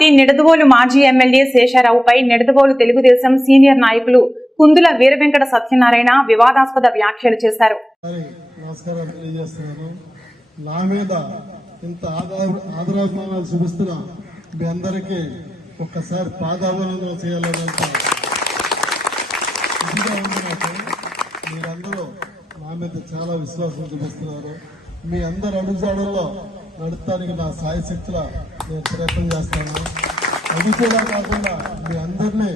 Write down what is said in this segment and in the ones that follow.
Party Nidadavolu మాజీ MLA శేషారావుపై Nidadavolu Telugu Desam senior నాయకులు కుందుల వీరవెంకట సత్యనారాయణ వివాదాస్పద వ్యాఖ్యలు చేశారు. నా మీద ఇంత ఆదరాభిమానాలు చూపిస్తున్నా మీ అందరికీ ఒక్కసారి పాదాభివందనం చేయాలనేంత ఇదిగా ఉంది నాకు. మీరందరూ నా మీద చాలా విశ్వాసం చూపిస్తున్నారు. మీ అందరు అడుగుజాడల్లో నడపడానికి నా సాయశక్తుల నేను ప్రయత్నం చేస్తాను. అది కూడా కాకుండా మీ అందరినీ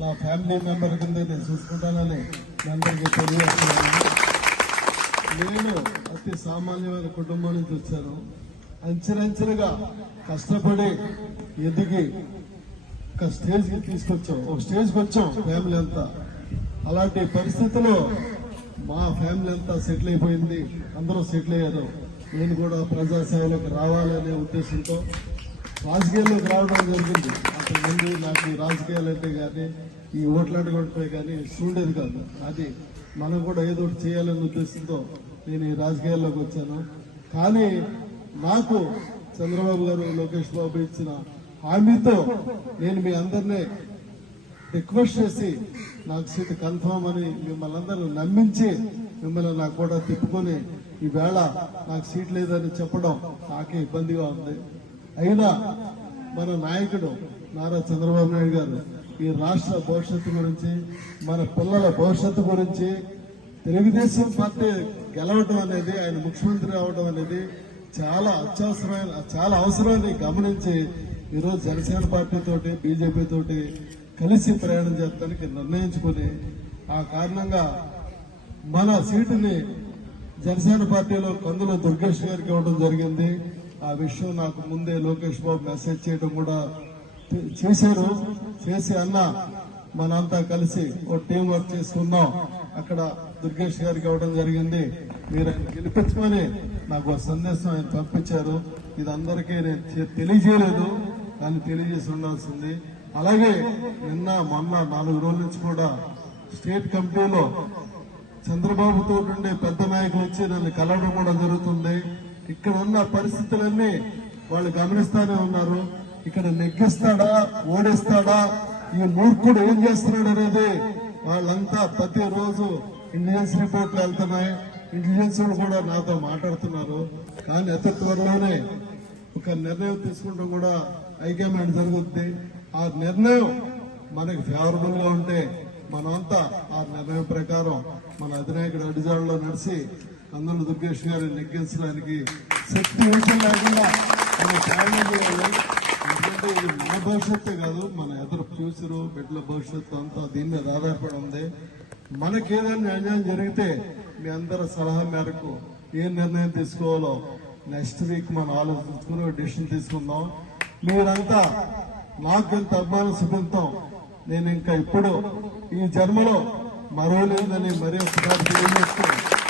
నా ఫ్యామిలీ మెంబర్ కింద నేను చూసుకుంటానని మీ అందరికీ తెలియజేస్తున్నాను. నేను అతి సామాన్యమైన కుటుంబం నుంచి వచ్చాను. అంచెలంచెలుగా కష్టపడి ఎదిగి ఒక స్టేజ్కి తీసుకొచ్చాం, ఒక స్టేజ్కి వచ్చాం ఫ్యామిలీ అంతా. అలాంటి పరిస్థితుల్లో మా ఫ్యామిలీ అంతా సెటిల్ అయిపోయింది, అందరూ సెటిల్ అయ్యారు. నేను కూడా ప్రజాసేవలోకి రావాలనే ఉద్దేశంతో రాజకీయాల్లోకి రావడం జరిగింది. అంతకుముందు నాకు ఈ రాజకీయాలంటే కానీ ఈ ఓట్లాడుకుంటే కానీ చూడేది కాదు. అది మనం కూడా ఏదో ఒకటి చేయాలనే ఉద్దేశంతో నేను ఈ రాజకీయాల్లోకి వచ్చాను. కానీ నాకు చంద్రబాబు గారు, లోకేష్ బాబు ఇచ్చిన హామీతో నేను మీ అందరినీ రిక్వెస్ట్ చేసి నాకు సీట్ కన్ఫర్మ్ అని మిమ్మల్ని అందరూ నమ్మించి మిమ్మల్ని నాకు కూడా తిప్పుకొని ఈవేళ నాకు సీట్ లేదని చెప్పడం నాకే ఇబ్బందిగా ఉంది. అయినా మన నాయకుడు నారా చంద్రబాబు నాయుడు గారు ఈ రాష్ట్ర భవిష్యత్తు గురించి, మన పిల్లల భవిష్యత్తు గురించి, తెలుగుదేశం పార్టీ గెలవడం అనేది, ఆయన ముఖ్యమంత్రి అవడం అనేది చాలా అత్యవసరమైన, చాలా అవసరాన్ని గమనించి ఈరోజు జనసేన పార్టీ తోటి, బీజేపీ తోటి కలిసి ప్రయాణం చేస్తానికి నిర్ణయించుకుని ఆ కారణంగా మన సీటుని జనసేన పార్టీలో కందుల దుర్గేష్ గారికి ఇవ్వడం జరిగింది. ఆ విషయం నాకు ముందే లోకేష్ బాబు మెసేజ్ చేయడం కూడా చేశారు. చేసి అన్న మనంతా కలిసి ఒక టీం వర్క్ చేసుకుందాం, అక్కడ దుర్గేష్ గారికి ఇవ్వడం జరిగింది, మీరు ఆయన గెలిపించమని నాకు ఒక సందేశం ఆయన పంపించారు. ఇది అందరికీ నేను తెలియజేయలేదు, కానీ తెలియజేసి ఉండాల్సింది. అలాగే నిన్న మొన్న 4 రోజుల నుంచి కూడా స్టేట్ కమిటీలో చంద్రబాబుతో ఉండే పెద్ద నాయకులు వచ్చి నన్ను కలవడం కూడా జరుగుతుంది. ఇక్కడ ఉన్న పరిస్థితులన్నీ వాళ్ళు గమనిస్తానే ఉన్నారు. ఇక్కడ నెగ్గిస్తాడా, ఓడిస్తాడా, ఈ మూర్ఖుడు ఏం చేస్తున్నాడు అనేది వాళ్ళంతా ప్రతిరోజు ఇంటెలిజెన్స్ రిపోర్ట్లు వెళ్తున్నాయి. ఇంటెలిజెన్స్ కూడా నాతో మాట్లాడుతున్నారు. కానీ అతి త్వరలోనే ఒక నిర్ణయం తీసుకుంటూ కూడా హైకమాండ్ జరుగుతుంది. ఆ నిర్ణయం మనకి ఫేవరబుల్ గా ఉంటే మనమంతా ఆ నిర్ణయం ప్రకారం మన అధినాయకుడు అడుగుజాడలో నడిచి కందుల దుర్గేష్ గారిని నెగ్గించడానికి శక్తి విషయం లేకుండా మనం ప్రయాణం చేయాలి. ఎందుకంటే ఇది మన భవిష్యత్తే కాదు, మన ఎదురు ఫ్యూచరు, బిడ్డల భవిష్యత్తు అంతా దీని మీద ఆధారపడి ఉంది. మనకేదైనా అన్యాయం జరిగితే మీ అందరి సలహా మేరకు ఏ నిర్ణయం తీసుకోవాలో నెక్స్ట్ వీక్ మనం ఆలోచించుకుని డిసిషన్ తీసుకుందాం. మీరంతా నాకు ఎంత అభిమానం చూపిస్తాం. నేను ఇంకా ఇప్పుడు ఈ జన్మలో మరో లేదని మరీ ఒకసారి తెలియజేస్తున్నాను.